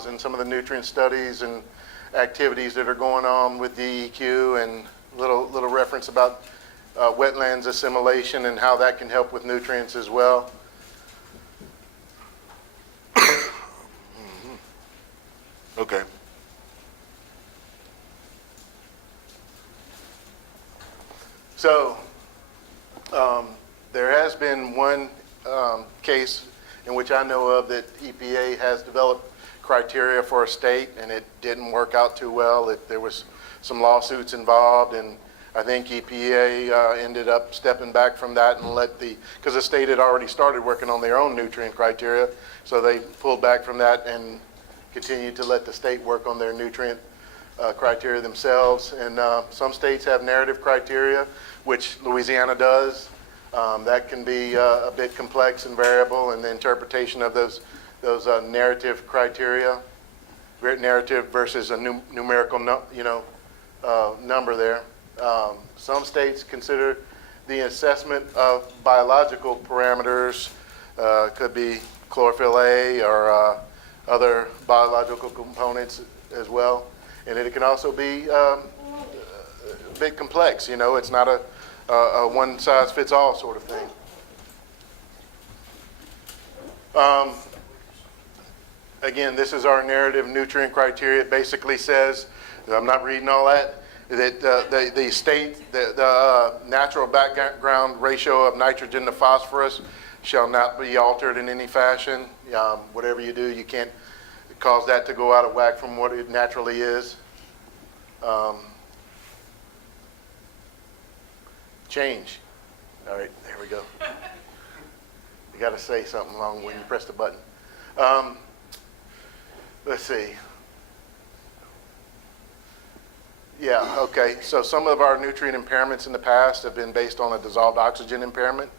TMDLs and some of the nutrient studies and activities that are going on with DEQ, and little reference about wetlands assimilation and how that can help with nutrients as well. Okay. So there has been one case in which I know of that EPA has developed criteria for a state, and it didn't work out too well. There was some lawsuits involved, and I think EPA ended up stepping back from that and because the state had already started working on their own nutrient criteria, so they pulled back from that and continued to let the state work on their nutrient criteria themselves. And some states have narrative criteria, which Louisiana does. That can be a bit complex and variable, and the interpretation of those narrative criteria, narrative versus a numerical number there. Some states consider the assessment of biological parameters, could be chlorophyll A or other biological components as well. And it can also be a bit complex. It's not a one-size-fits-all sort of thing. Again, this is our narrative nutrient criteria. It basically says, I'm not reading all that the natural background ratio of nitrogen to phosphorus shall not be altered in any fashion. Whatever you do, you can't cause that to go out of whack from what it naturally is. Change. All right, there we go. You got to say something wrong when you press the button. Let's see. Yeah, okay. So some of our nutrient impairments in the past have been based on a dissolved oxygen impairment.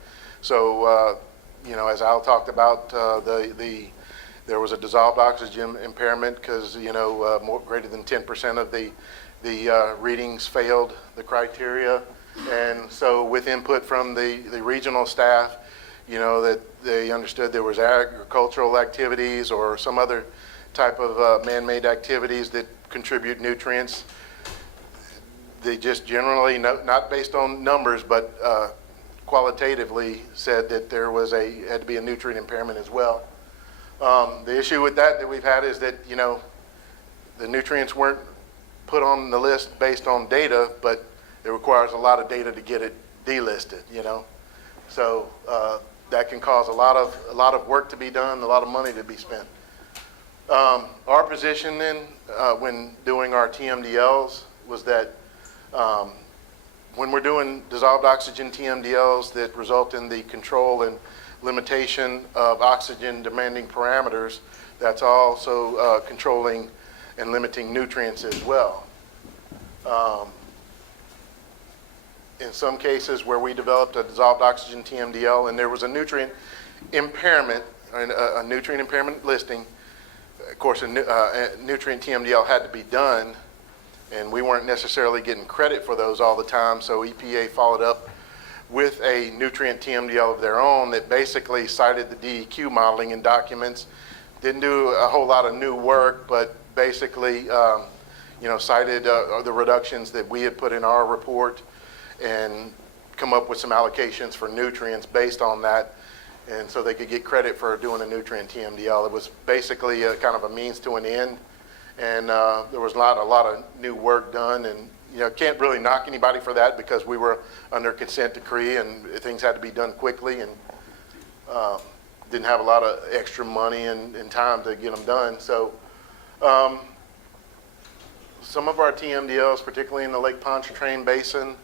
So, as Al talked about, there was a dissolved oxygen impairment because, greater than 10% of the readings failed the criteria. And so with input from the regional staff, that they understood there was agricultural activities or some other type of man-made activities that contribute nutrients. They just generally, not based on numbers, but qualitatively said that there had to be a nutrient impairment as well. The issue with that we've had is that, the nutrients weren't put on the list based on data, but it requires a lot of data to get it delisted, So that can cause a lot of work to be done, a lot of money to be spent. Our position then, when doing our TMDLs, was that when we're doing dissolved oxygen TMDLs that result in the control and limitation of oxygen demanding parameters, that's also controlling and limiting nutrients as well. In some cases where we developed a dissolved oxygen TMDL and there was a nutrient impairment, a nutrient impairment listing, of course a nutrient TMDL had to be done, and we weren't necessarily getting credit for those all the time, so EPA followed up with a nutrient TMDL of their own that basically cited the DEQ modeling and documents. Didn't do a whole lot of new work, but basically cited the reductions that we had put in our report and come up with some allocations for nutrients based on that, and so they could get credit for doing a nutrient TMDL. It was basically a kind of a means to an end, and there was a lot of new work done, and can't really knock anybody for that because we were under consent decree and things had to be done quickly, and didn't have a lot of extra money and time to get them done. So some of our TMDLs, particularly in the Lake Pontchartrain Basin,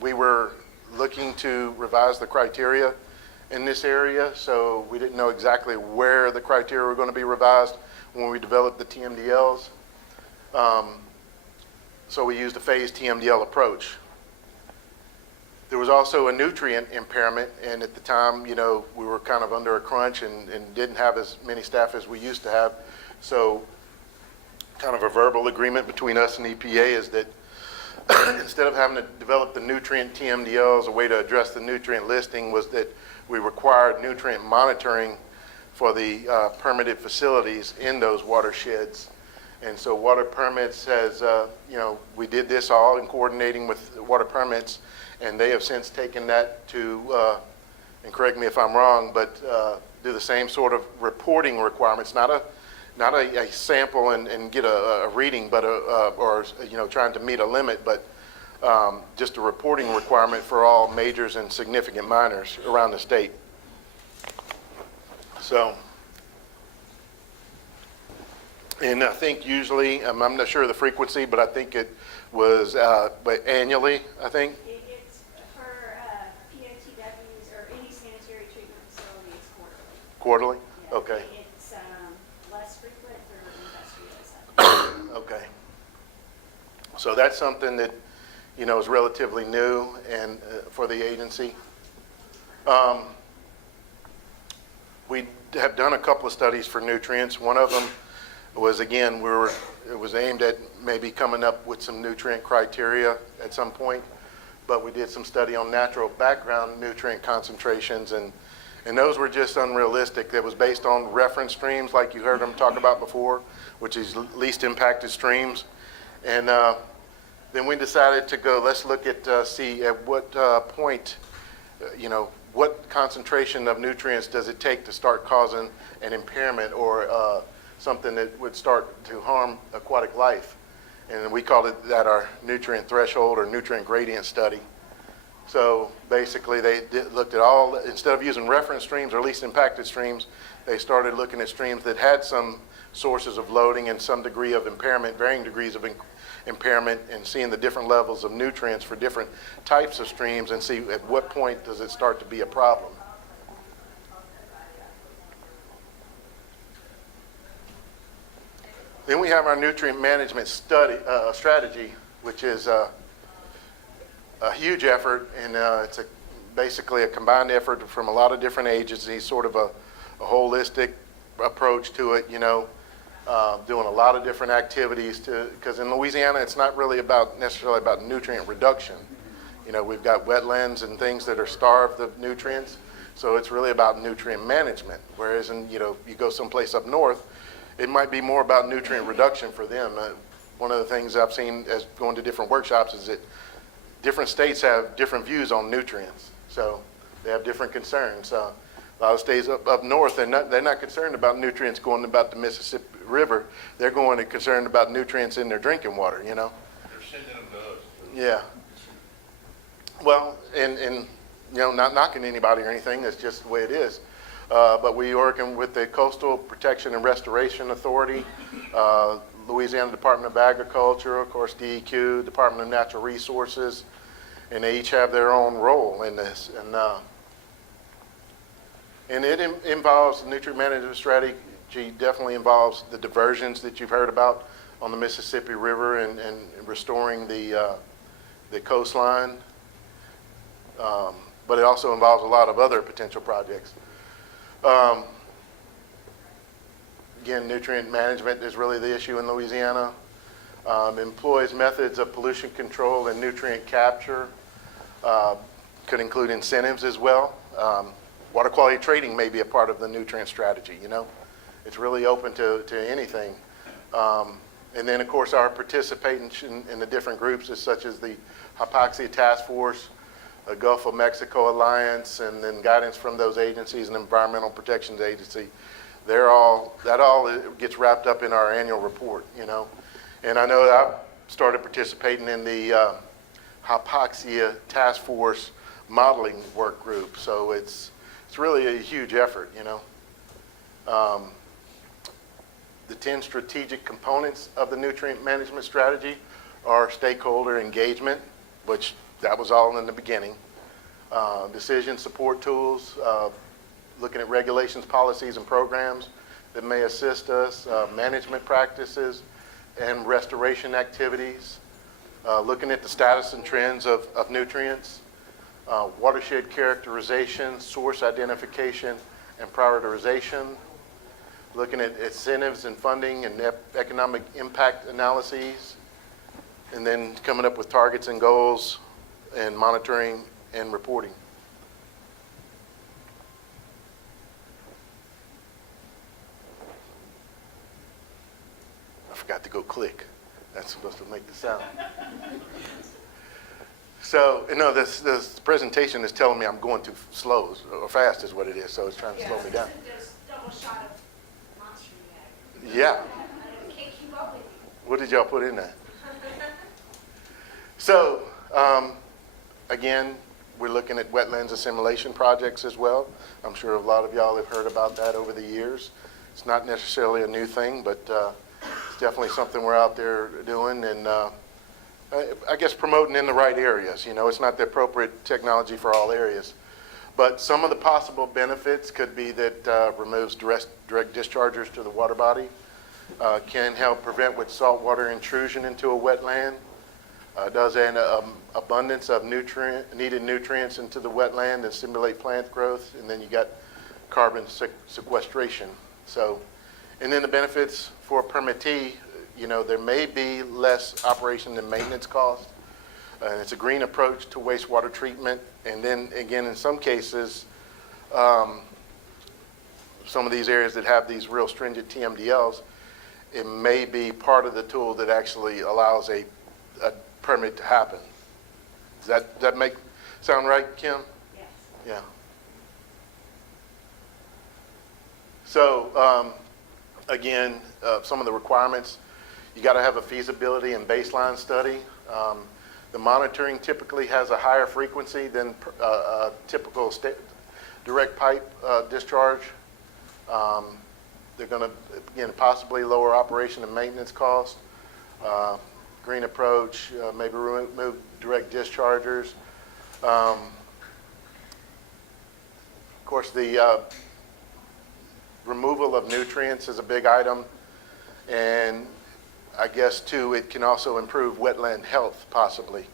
we were looking to revise the criteria in this area, so we didn't know exactly where the criteria were going to be revised when we developed the TMDLs. So we used a phased TMDL approach. There was also a nutrient impairment, and at the time, we were kind of under a crunch and didn't have as many staff as we used to have. So kind of a verbal agreement between us and EPA is that instead of having to develop the nutrient TMDLs, a way to address the nutrient listing was that we required nutrient monitoring for the permitted facilities in those watersheds. And so water permits has, we did this all in coordinating with water permits, and they have since taken that to, and correct me if I'm wrong, but do the same sort of reporting requirements, not a sample and get a reading, but trying to meet a limit, but just a reporting requirement for all majors and significant minors around the state. So, and I think usually, I'm not sure of the frequency, but I think it was but annually, I think. It's for POTWs or any sanitary treatment facility, it's quarterly. Quarterly? Yeah, Okay. It's less frequent for industrial. Okay. So that's something that, is relatively new and for the agency. We have done a couple of studies for nutrients. One of them was, again, it was aimed at maybe coming up with some nutrient criteria at some point, but we did some study on natural background nutrient concentrations, and those were just unrealistic. That was based on reference streams, like you heard them talk about before, which is least impacted streams. And then we decided to go, let's look at, see at what point, what concentration of nutrients does it take to start causing an impairment or something that would start to harm aquatic life. And we called it that our nutrient threshold or nutrient gradient study. So basically they looked at all, instead of using reference streams or least impacted streams, they started looking at streams that had some sources of loading and some degree of impairment, varying degrees of impairment, and seeing the different levels of nutrients for different types of streams and see at what point does it start to be a problem. Then we have our nutrient management strategy, which is a huge effort, and it's basically a combined effort from a lot of different agencies, sort of a holistic approach to it, doing a lot of different activities because in Louisiana, it's not really necessarily about nutrient reduction. We've got wetlands and things that are starved of nutrients, so it's really about nutrient management. Whereas you go someplace up north, it might be more about nutrient reduction for them. One of the things I've seen as going to different workshops is that different states have different views on nutrients, so they have different concerns. A lot of states up north, they're not concerned about nutrients going about the Mississippi River. They're concerned about nutrients in their drinking water. They're sending them to us. Yeah. Well, and not knocking anybody or anything. That's just the way it is. But we're working with the Coastal Protection and Restoration Authority, Louisiana Department of Agriculture, of course, DEQ, Department of Natural Resources, and they each have their own role in this. And it involves the nutrient management strategy, definitely involves the diversions that you've heard about on the Mississippi River and restoring the coastline. But it also involves a lot of other potential projects. Again, nutrient management is really the issue in Louisiana. Employs methods of pollution control and nutrient capture. Could include incentives as well. Water quality trading may be a part of the nutrient strategy, It's really open to anything. And then, of course, our participation in the different groups is such as the Hypoxia Task Force, the Gulf of Mexico Alliance, and then guidance from those agencies and Environmental Protection Agency. That all gets wrapped up in our annual report, And I know that I've started participating in the Hypoxia Task Force modeling work group, so it's really a huge effort, The 10 strategic components of the nutrient management strategy are stakeholder engagement, which that was all in the beginning. Decision support tools, looking at regulations, policies, and programs that may assist us, management practices, and restoration activities, looking at the status and trends of nutrients, watershed characterization, source identification, and prioritization, looking at incentives and funding and economic impact analyses, and then coming up with targets and goals and monitoring and reporting. forgot to go click. That's supposed to make the sound. So, no, this presentation is telling me I'm going too slow or fast is what it is, so it's trying to slow me down. There's double shot of monster react. Yeah. I can't keep up with you. What did y'all put in there? So, again, we're looking at wetlands assimilation projects as well. I'm sure a lot of y'all have heard about that over the years. It's not necessarily a new thing, but it's definitely something we're out there doing and I guess promoting in the right areas. You know, it's not the appropriate technology for all areas. But some of the possible benefits could be that removes direct dischargers to the water body, can help prevent with saltwater intrusion into a wetland, does an abundance of needed nutrients into the wetland and stimulate plant growth, and then you got carbon sequestration. So, and then the benefits for permittee, you know, there may be less operation and maintenance costs. It's a green approach to wastewater treatment. And then again, in some cases, some of these areas that have these real stringent TMDLs, it may be part of the tool that actually allows a permit to happen. Does that sound right, Kim? Yes. Yeah. So again, some of the requirements, you got to have a feasibility and baseline study. The monitoring typically has a higher frequency than a typical direct pipe discharge. They're going to, again, possibly lower operation and maintenance costs. Green approach, maybe remove direct dischargers. Of course, the removal of nutrients is a big item, and I guess too, it can also improve wetland health possibly.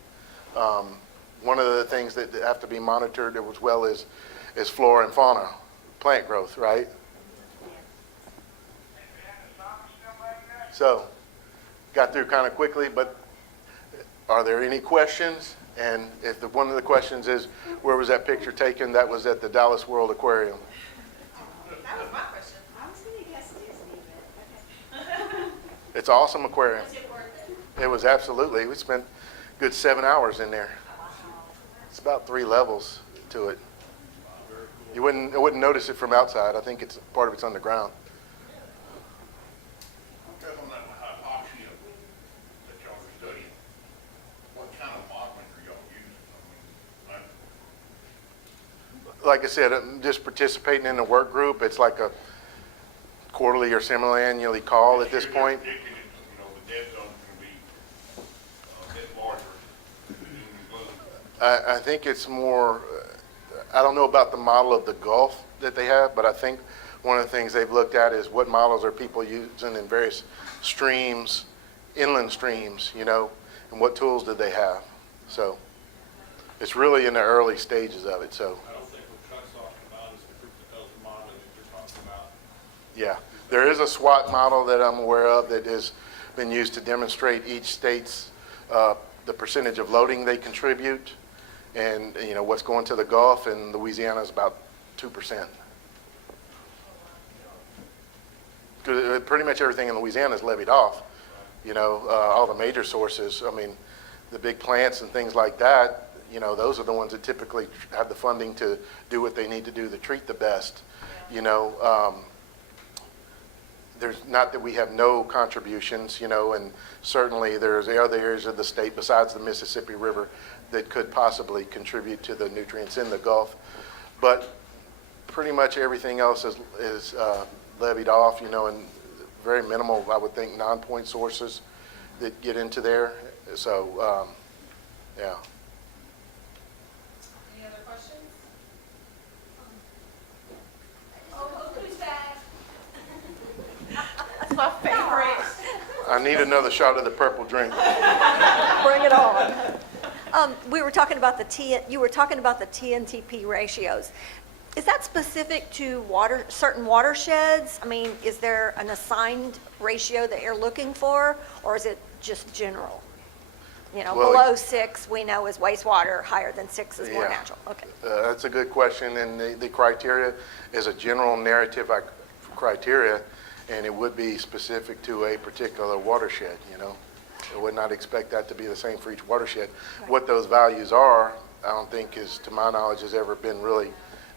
One of the things that have to be monitored as well is flora and fauna, plant growth, right? So, got through kind of quickly, but are there any questions? And if one of the questions is, where was that picture taken? That was at the Dallas World Aquarium. That was my question. I was going to guess Disney, but okay. It's an awesome aquarium. Was it worth it? It was absolutely. We spent a good 7 hours in there. It's about 3 levels to it. I wouldn't notice it from outside. I think part of it's underground. Because on that hypoxia that y'all are studying, what kind of modeling are y'all using? Like I said, I'm just participating in the work group. It's like a quarterly or semi-annually call at this point. You're predicting it, you know, the dead zone's going to be a bit larger than the blue. I think it's more, I don't know about the model of the Gulf that they have, but I think one of the things they've looked at is what models are people using in various streams, inland streams, you know, and what tools did they have. So it's really in the early stages of it. So I don't think what Chuck's talking about is the group that does the modeling that you're talking about. yeah, there is a SWOT model that I'm aware of that has been used to demonstrate each state's the percentage of loading they contribute, and you know what's going to the Gulf, and Louisiana is about 2%. Because pretty much everything in Louisiana is levied off. You know, all the major sources. I mean, the big plants and things like that. You know, those are the ones that typically have the funding to do what they need to do to treat the best. You know, there's not that we have no contributions, you know, and certainly there's other areas of the state besides the Mississippi River that could possibly contribute to the nutrients in the Gulf. But pretty much everything else is levied off, you know, and very minimal, I would think, non-point sources that get into there. So, yeah. Any other questions? Oh, who's back? That's my favorite. I need another shot of the purple drink. Bring it on. We were talking about you were talking about the TNTP ratios. Is that specific to certain watersheds? I mean, is there an assigned ratio that you're looking for, or is it just general? You know, Well, below 6 we know is wastewater, higher than 6 is more Yeah. natural. Okay. That's a good question, and the criteria is a general narrative criteria, and it would be specific to a particular watershed, you know. I would not expect that to be the same for each watershed. What those values are, I don't think is, to my knowledge, has ever been really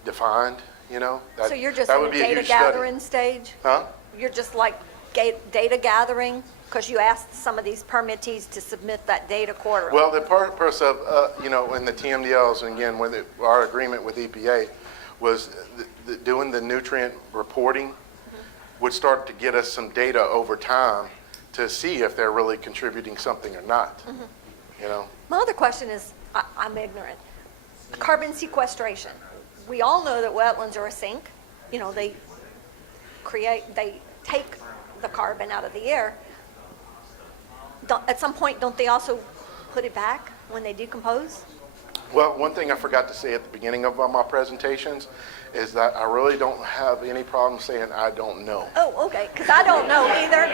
defined, you know. So you're just that in would a be a data huge study. gathering stage? Huh? You're just like data gathering? Because you asked some of these permittees to submit that data quarterly. Well, the purpose of, you know, in the TMDLs, and again, with our agreement with EPA, was doing the nutrient reporting would start to get us some data over time to see if they're really contributing something or not, you know? My other question is, I'm ignorant. Carbon sequestration. We all know that wetlands are a sink. You know, they take the carbon out of the air. At some point, don't they also put it back when they decompose? Well, one thing I forgot to say at the beginning of my presentations is that I really don't have any problem saying I don't know. Oh, okay, because I don't know either.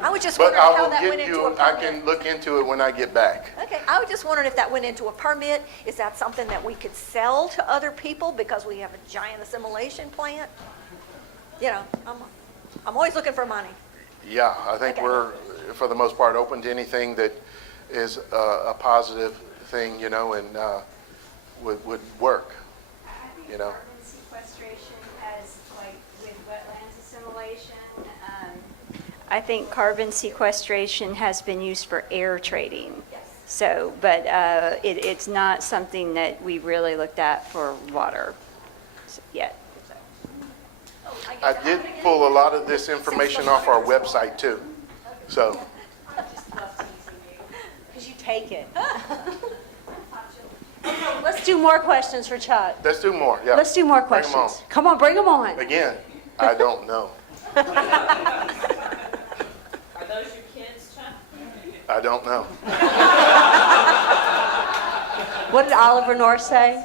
I was just But wondering I how will that went give into a you, I permit. can look into it when I get back. Okay, I was just wondering if that went into a permit. Is that something that we could sell to other people because we have a giant assimilation plant? You know, I'm always looking for money. Yeah, I think Okay. we're, for the most part, open to anything that is a positive thing, you know, and would work, I think you know. carbon sequestration has, like, with wetlands assimilation, I think carbon sequestration has been used for air trading. Yes. So, but it's not something that we really looked at for water yet. I did pull a lot of this information off our website too, so. Because you take it. Let's do more questions for Chuck. Let's do more, yeah. Let's do more Bring 'em questions. Come on, bring them on. on. Again, I don't know. Are those your kids, Chuck? I don't know. What did Oliver North say?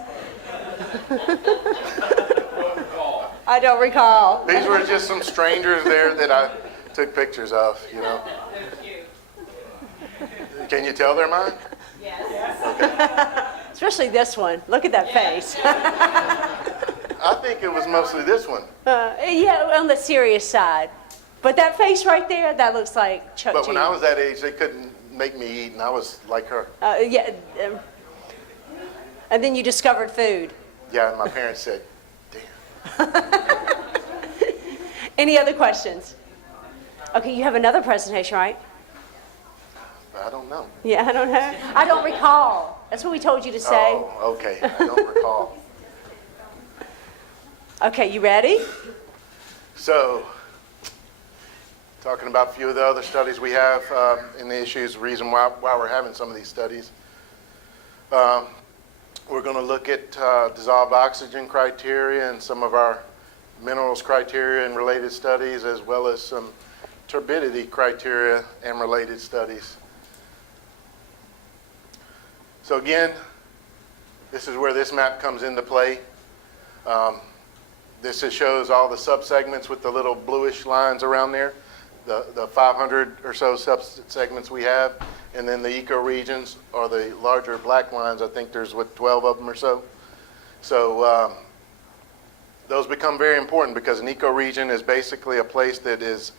I don't recall. These were just some strangers there that I took pictures of, you know. They're cute. Can you tell they're mine? Yes. Especially this one. Look at that face. I think it was mostly this one. Yeah, on the serious side. But that face right there, that looks like Chuck But when I Jr. was that age, they couldn't make me eat, and I was like her. Yeah. And then you discovered food. Yeah, and my parents said, damn. Any other questions? Okay, you have another presentation, right? I don't know. Yeah, I don't know. I don't recall. That's what we told you to say. Oh, okay. I don't recall. Okay, you ready? So, talking about a few of the other studies we have in the issues, the reason why we're having some of these studies. We're going to look at dissolved oxygen criteria and some of our minerals criteria and related studies, as well as some turbidity criteria and related studies. So again, this is where this map comes into play. This just shows all the subsegments with the little bluish lines around there, the 500 or so subsegments we have, and then the ecoregions are the larger black lines. I think there's, 12 of them or so. So those become very important because an ecoregion is basically a place that is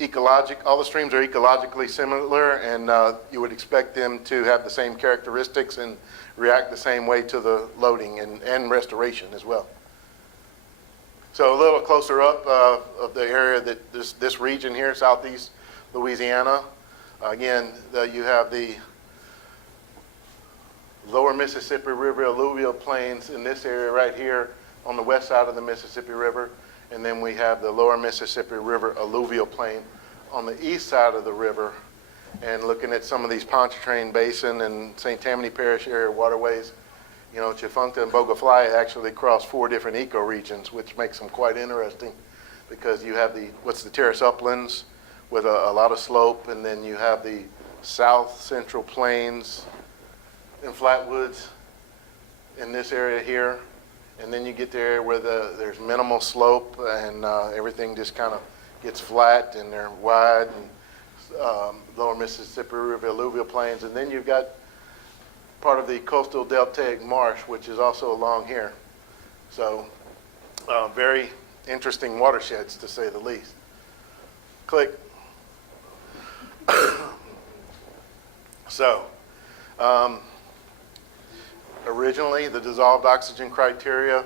ecologic. All the streams are ecologically similar, and you would expect them to have the same characteristics and react the same way to the loading and restoration as well. So a little closer up of the area that this region here, southeast Louisiana, again, you have the lower Mississippi River alluvial plains in this area right here on the west side of the Mississippi River, and then we have the lower Mississippi River alluvial plain on the east side of the river. And looking at some of these Pontchartrain Basin and St. Tammany Parish area waterways, you know, Chifuncta and Bogafly actually cross 4 different ecoregions, which makes them quite interesting because you have the terrace uplands with a lot of slope, and then you have the south central plains and flatwoods in this area here, and then you get the area where there's minimal slope and everything just kind of gets flat and they're wide, and lower Mississippi River alluvial plains, and then you've got part of the coastal deltaic marsh, which is also along here. So very interesting watersheds, to say the least. Click. So, originally, the dissolved oxygen criteria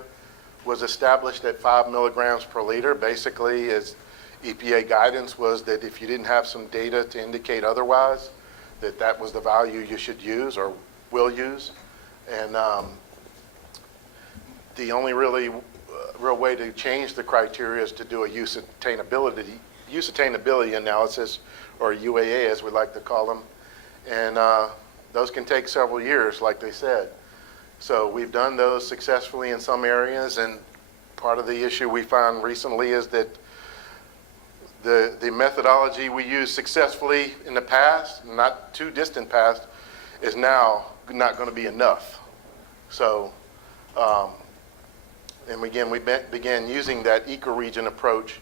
was established at 5 milligrams per liter. Basically, as EPA guidance was that if you didn't have some data to indicate otherwise, that was the value you should use or will use. And the only real way to change the criteria is to do a use attainability analysis, or UAA as we like to call them. And those can take several years, like they said. So we've done those successfully in some areas, and part of the issue we found recently is that the methodology we used successfully in the past, not too distant past, is now not going to be enough. So, and again, we began using that ecoregion approach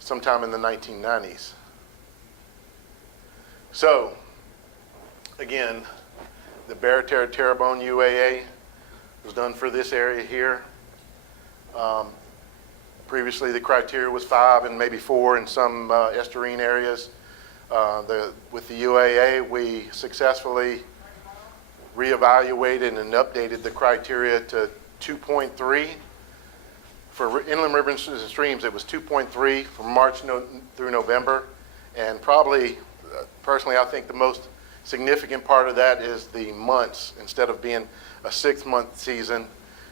sometime in the 1990s. So, again, the Berger Terrebonne UAA was done for this area here. Previously, the criteria was 5 and maybe 4 in some estuarine areas. With the UAA, we successfully reevaluated and updated the criteria to 2.3. For inland rivers and streams, it was 2.3 from March through November. And probably, personally, I think the most significant part of that is the months. Instead of being a 6-month season,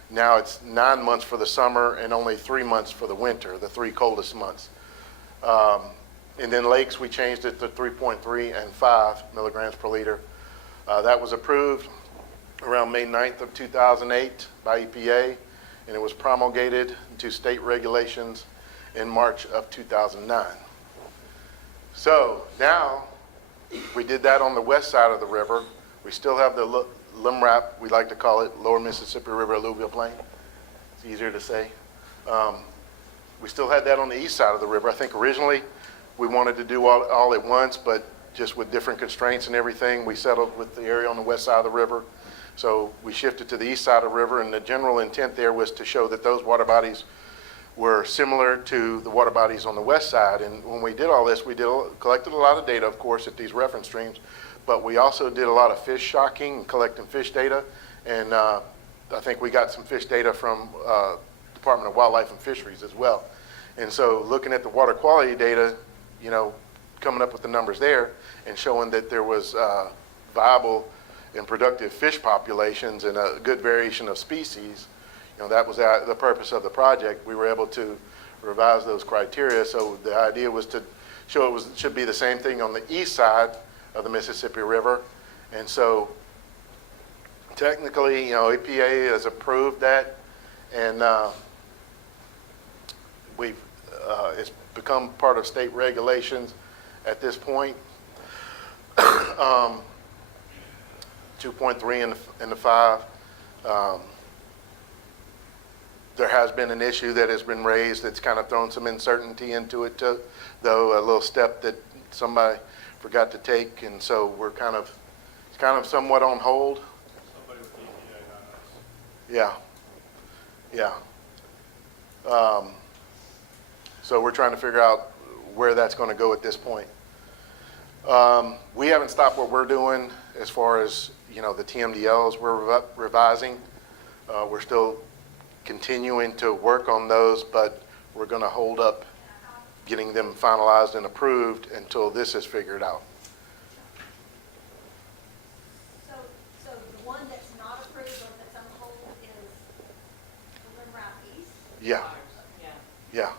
now it's 9 months for the summer and only 3 months for the winter, the 3 coldest months. And then lakes, we changed it to 3.3 and 5 milligrams per liter. That was approved around May 9th of 2008 by EPA, and it was promulgated into state regulations in March of 2009. So now, we did that on the west side of the river. We still have the LMRAP, we like to call it, Lower Mississippi River Alluvial Plain. It's easier to say. We still had that on the east side of the river. I think originally we wanted to do all at once, but just with different constraints and everything, we settled with the area on the west side of the river. So we shifted to the east side of the river, and the general intent there was to show that those water bodies were similar to the water bodies on the west side. And when we did all this, we collected a lot of data, of course, at these reference streams, but we also did a lot of fish shocking and collecting fish data. And I think we got some fish data from Department of Wildlife and Fisheries as well. And so looking at the water quality data, you know, coming up with the numbers there and showing that there was viable and productive fish populations and a good variation of species, you know, that was the purpose of the project. We were able to revise those criteria. So the idea was to show it should be the same thing on the east side of the Mississippi River. And so technically, you know, EPA has approved that, and it's become part of state regulations at this point. 2.3 and the 5. There has been an issue that has been raised that's kind of thrown some uncertainty into it, though, a little step that somebody forgot to take, and so it's kind of somewhat on hold. Somebody with the EPA, not us. Yeah. So we're trying to figure out where that's going to go at this point. We haven't stopped what we're doing as far as, you know, the TMDLs we're revising. We're still continuing to work on those, but we're going to hold up getting them finalized and approved until this is figured out. So the one that's not approved or that's on hold is the LMRAP East? Yeah, Yeah. yeah.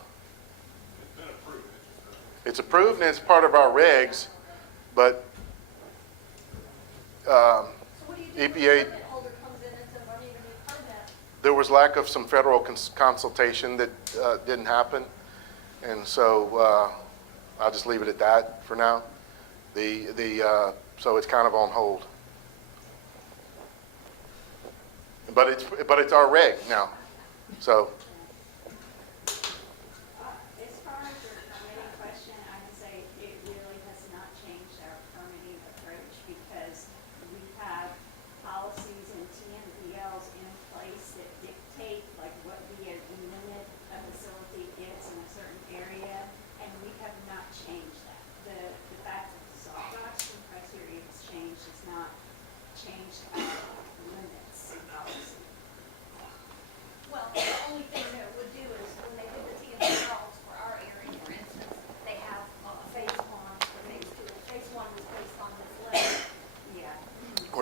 It's been approved, it just doesn't. It's approved and it's part of our regs, but So what do you do when EPA, the permit holder comes in and says, I need a new permit? there was lack of some federal consultation that didn't happen. And so I'll just leave it at that for now. So it's kind of on hold. But it's our reg now, so. As far as your permitting question, I can say it really has not changed our permitting approach because we have policies and TMDLs in place that dictate like what the limit a facility gets in a certain area, and we have not changed that.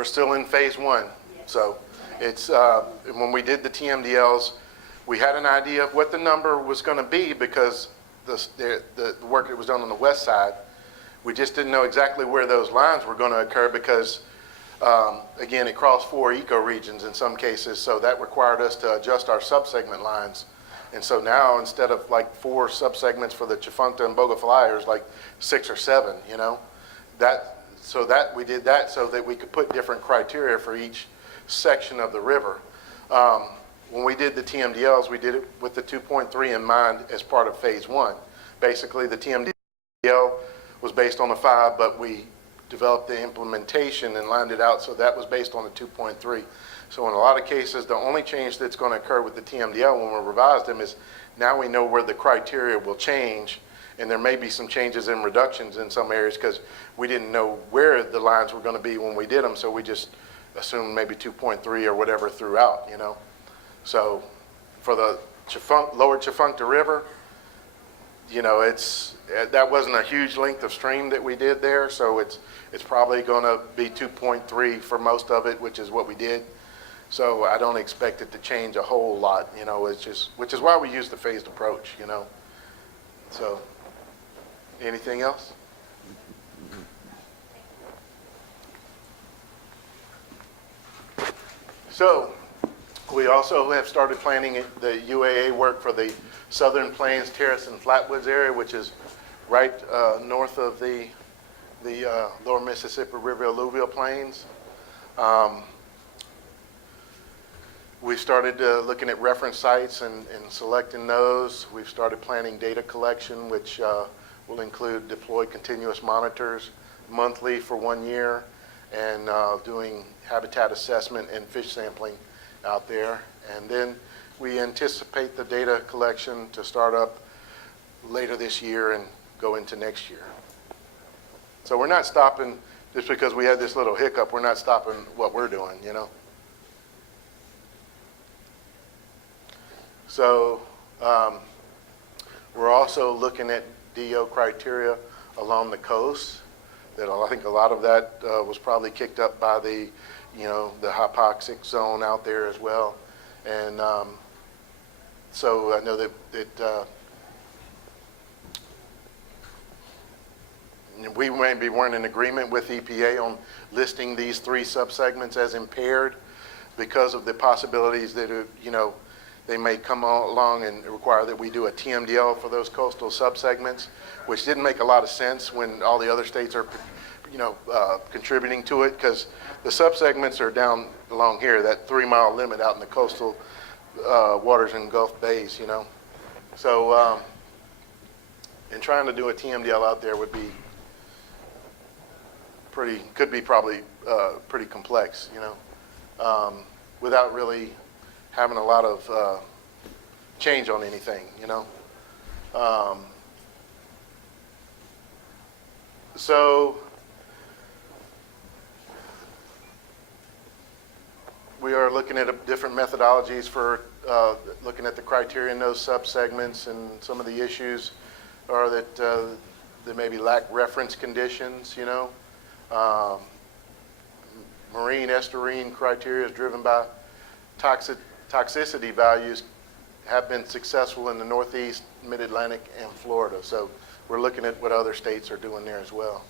We're still in phase one. So it's, when we did the TMDLs, we had an idea of what the number was going to be because the work that was done on the west side, we just didn't know exactly where those lines were going to occur because, again, it crossed 4 ecoregions in some cases, so that required us to adjust our subsegment lines. And so now, instead of like 4 subsegments for the Chifuncta and Boga flyers, like 6 or 7, you know? We did that so that we could put different criteria for each section of the river. When we did the TMDLs, we did it with the 2.3 in mind as part of phase one. Basically, the TMDL was based on a 5, but we developed the implementation and lined it out so that was based on the 2.3. So in a lot of cases, the only change that's going to occur with the TMDL when we revise them is now we know where the criteria will change, and there may be some changes and reductions in some areas because we didn't know where the lines were going to be when we did them, so we just assumed maybe 2.3 or whatever throughout, you know. So for the lower Chifuncta River, you know, that wasn't a huge length of stream that we did there, so it's probably going to be 2.3 for most of it, which is what we did. So I don't expect it to change a whole lot, you know. It's just, which is why we use the phased approach, you know. So anything else? So we also have started planning the UAA work for the Southern Plains, Terrace, and Flatwoods area, which is right north of the lower Mississippi River alluvial plains. We started looking at reference sites and selecting those. We've started planning data collection, which will include deployed continuous monitors monthly for 1 year, and doing habitat assessment and fish sampling out there. And then we anticipate the data collection to start up later this year and go into next year. So we're not stopping just because we had this little hiccup. We're not stopping what we're doing, you know. So we're also looking at DO criteria along the coast. That I think a lot of that was probably kicked up by the, you know, the hypoxic zone out there as well. And so I know that we maybe weren't in agreement with EPA on listing these 3 subsegments as impaired because of the possibilities that, you know, they may come along and require that we do a TMDL for those coastal subsegments, which didn't make a lot of sense when all the other states are, you know, contributing to it, because the subsegments are down along here, that 3-mile limit out in the coastal waters and Gulf bays, you know. So, and trying to do a TMDL out there would be probably pretty complex, you know, without really having a lot of change on anything, you know. So we are looking at different methodologies for looking at the criteria in those subsegments, and some of the issues are that they maybe lack reference conditions, you know. Marine estuarine criteria is driven by toxicity values have been successful in the Northeast, Mid-Atlantic, and Florida. So we're looking at what other states are doing there as well.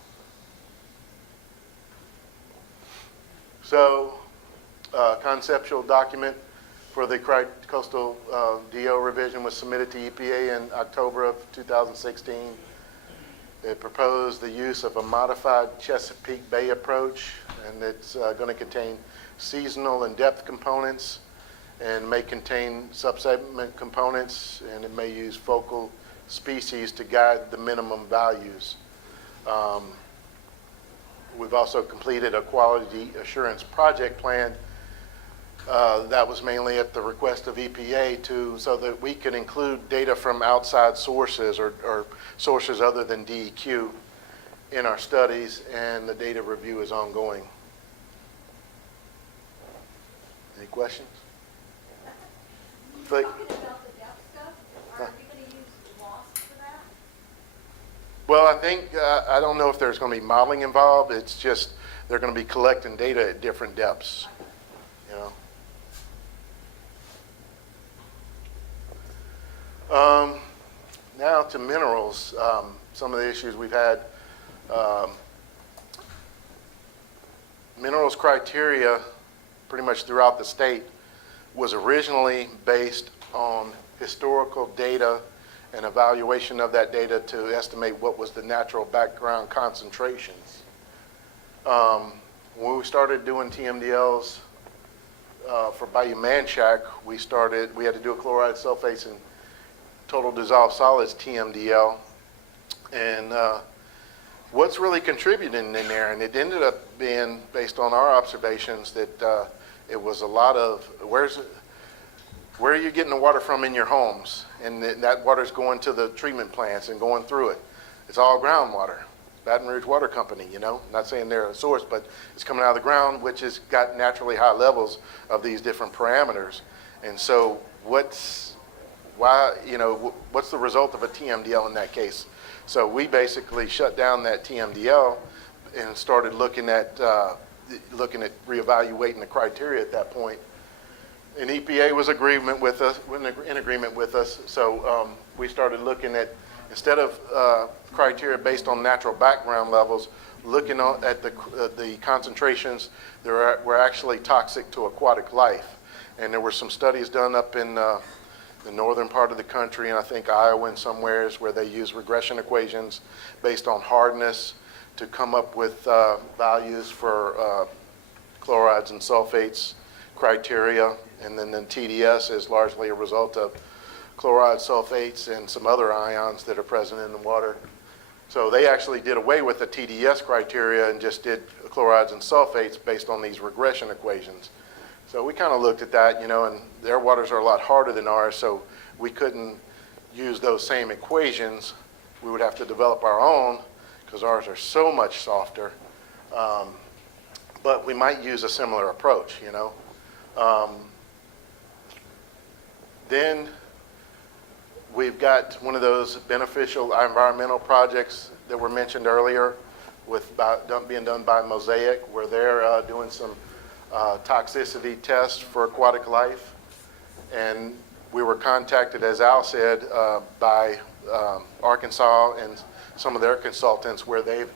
So conceptual document for the coastal DO revision was submitted to EPA in October of 2016. It proposed the use of a modified Chesapeake Bay approach, and it's going to contain seasonal and depth components, and may contain subsegment components, and it may use focal species to guide the minimum values. We've also completed a quality assurance project plan that was mainly at the request of EPA so that we could include data from outside sources or sources other than DEQ in our studies, and the data review is ongoing. Any questions? Talking about the depth stuff, are you going to use WASP for that? Well, I think, I don't know if there's going to be modeling involved. It's just they're going to be collecting data at different depths, you know. Now to minerals, some of the issues we've had. Minerals criteria pretty much throughout the state was originally based on historical data and evaluation of that data to estimate what was the natural background concentrations. When we started doing TMDLs for Bayou Manchac, we had to do a chloride, sulfates, and total dissolved solids TMDL. And what's really contributing in there, and it ended up being, based on our observations, that it was a lot of, where are you getting the water from in your homes? And that water's going to the treatment plants and going through it. It's all groundwater. Baton Rouge Water Company, you know, not saying they're a source, but it's coming out of the ground, which has got naturally high levels of these different parameters. And so what's the result of a TMDL in that case? So we basically shut down that TMDL and started looking at reevaluating the criteria at that point. And EPA was in agreement with us. So we started looking at, instead of criteria based on natural background levels, looking at the concentrations that were actually toxic to aquatic life. And there were some studies done up in the northern part of the country, and I think Iowa and somewheres, where they use regression equations based on hardness to come up with values for chlorides and sulfates criteria. And then the TDS is largely a result of chloride, sulfates, and some other ions that are present in the water. So they actually did away with the TDS criteria and just did chlorides and sulfates based on these regression equations. So we kind of looked at that, you know, and their waters are a lot harder than ours, so we couldn't use those same equations. We would have to develop our own because ours are so much softer. But we might use a similar approach, you know. Then we've got one of those beneficial environmental projects that were mentioned earlier being done by Mosaic, where they're doing some toxicity tests for aquatic life. And we were contacted, as Al said, by Arkansas and some of their consultants, where they've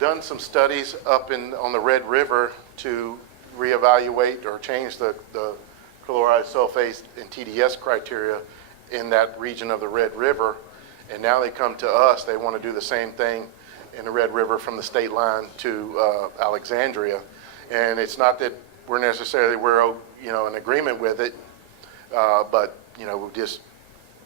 done some studies up on the Red River to reevaluate or change the chloride, sulfate, and TDS criteria in that region of the Red River. And now they come to us, they want to do the same thing in the Red River from the state line to Alexandria. And it's not that we're in agreement with it, but we've just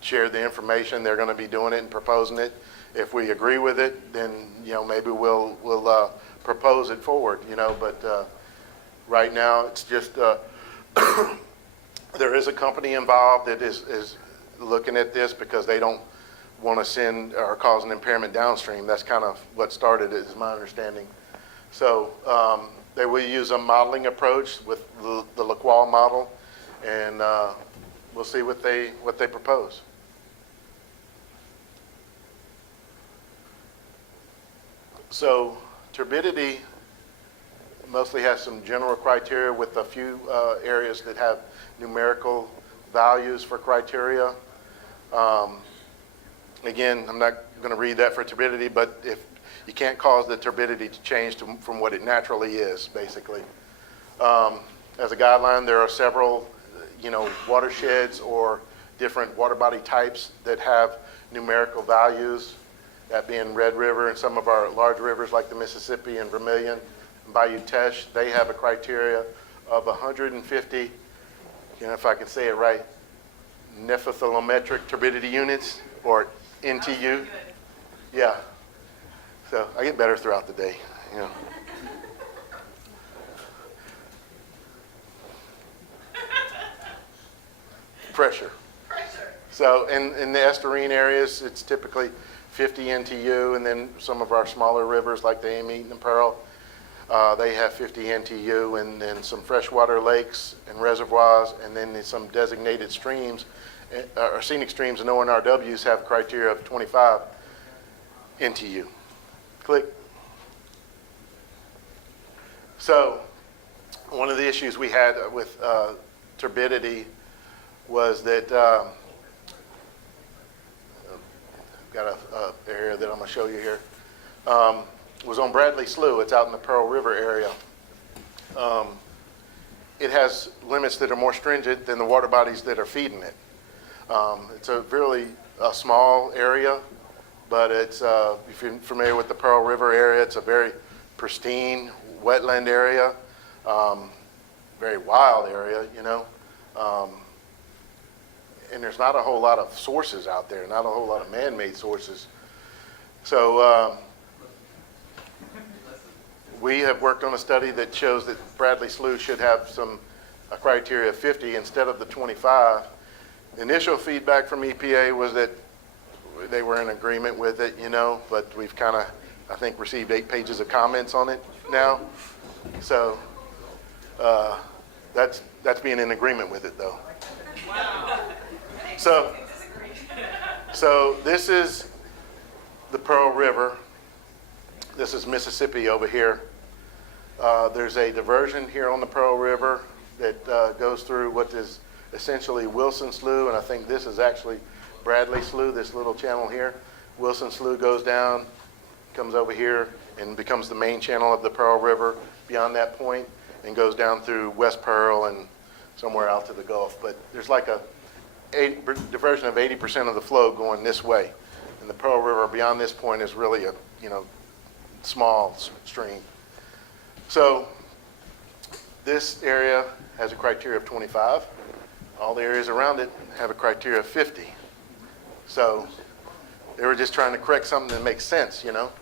shared the information. They're going to be doing it and proposing it. If we agree with it, then maybe we'll propose it forward. But right now it's just there is a company involved that is looking at this because they don't want to send or cause an impairment downstream. That's kind of what started it, is my understanding. So they will use a modeling approach with the LaQual model, and we'll see what they propose. So turbidity mostly has some general criteria with a few areas that have numerical values for criteria. Again, I'm not going to read that for turbidity, but if you can't cause the turbidity to change from what it naturally is, basically. As a guideline, there are several, watersheds or different water body types that have numerical values, that being Red River and some of our large rivers like the Mississippi and Vermilion and Bayou Teche. They have a criteria of 150, if I can say it right, nephthalometric turbidity units, or NTU. Yeah. So I get better throughout the day, Pressure. So in the estuarine areas, it's typically 50 NTU, and then some of our smaller rivers like the Amite and Pearl, they have 50 NTU, and then some freshwater lakes and reservoirs, and then some designated streams, or scenic streams and ONRWs have a criteria of 25 NTU. Click. So one of the issues we had with turbidity was that got a area that I'm going to show you here. Was on Bradley Slough. It's out in the Pearl River area. It has limits that are more stringent than the water bodies that are feeding it. It's a really small area, but it's if you're familiar with the Pearl River area, it's a very pristine wetland area, very wild area, you know. And there's not a whole lot of sources out there, not a whole lot of man-made sources. So we have worked on a study that shows that Bradley Slough should have a criteria of 50 instead of the 25. The initial feedback from EPA was that they were in agreement with it, you know, but we've kind of, I think, received 8 pages of comments on it now. So that's being in agreement with it, though. So this is the Pearl River. This is Mississippi over here. There's a diversion here on the Pearl River that goes through what is essentially Wilson Slough, and I think this is actually Bradley Slough, this little channel here. Wilson Slough goes down, comes over here, and becomes the main channel of the Pearl River beyond that point, and goes down through West Pearl and somewhere out to the Gulf. But there's like a diversion of 80% of the flow going this way. And the Pearl River beyond this point is really a, you know, small stream. So this area has a criteria of 25. All the areas around it have a criteria of 50. So they were just trying to correct something that makes sense, you know.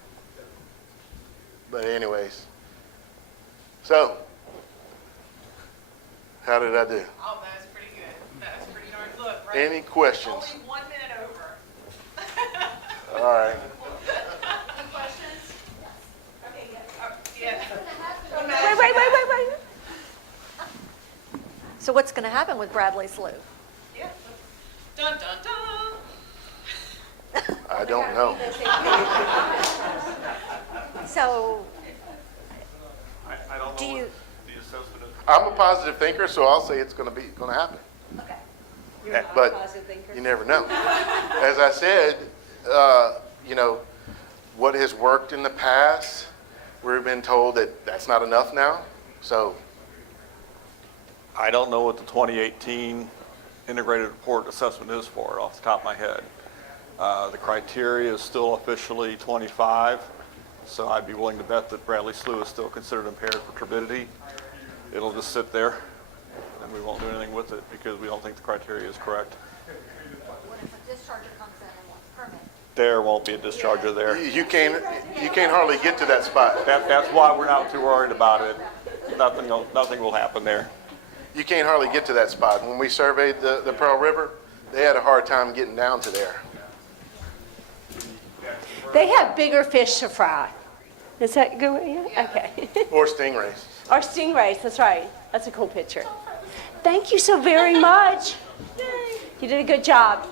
But anyways, so how did I do? Oh, that was pretty good. That was pretty darn, look, right? Any questions? Only 1 minute over. All right. Any questions? Okay, yes. Yeah. Wait. So what's going to happen with Bradley Slough? Yeah. Dun, dun, dun. I don't know. So I don't Do know you- what the assessment is. I'm a positive thinker, so I'll say it's going to happen. okay. You're not a But positive thinker. you never know. As I said, you know, what has worked in the past, we've been told that that's not enough now. So I don't know what the 2018 integrated report assessment is for off the top of my head. The criteria is still officially 25, so I'd be willing to bet that Bradley Slough is still considered impaired for turbidity. It'll just sit there, and we won't do anything with it because we don't think the criteria is correct. What if a discharger comes in and wants permit? There won't be a discharger there. you can't hardly get to that spot. That's why we're not too worried about it. Nothing will happen there. You can't hardly get to that spot. When we surveyed the Pearl River, they had a hard time getting down to there. They have bigger fish to fry. Is that good? Yeah? Okay. Or stingrays. Or stingrays, that's right. That's a cool picture. Thank you so very much. You did a good job.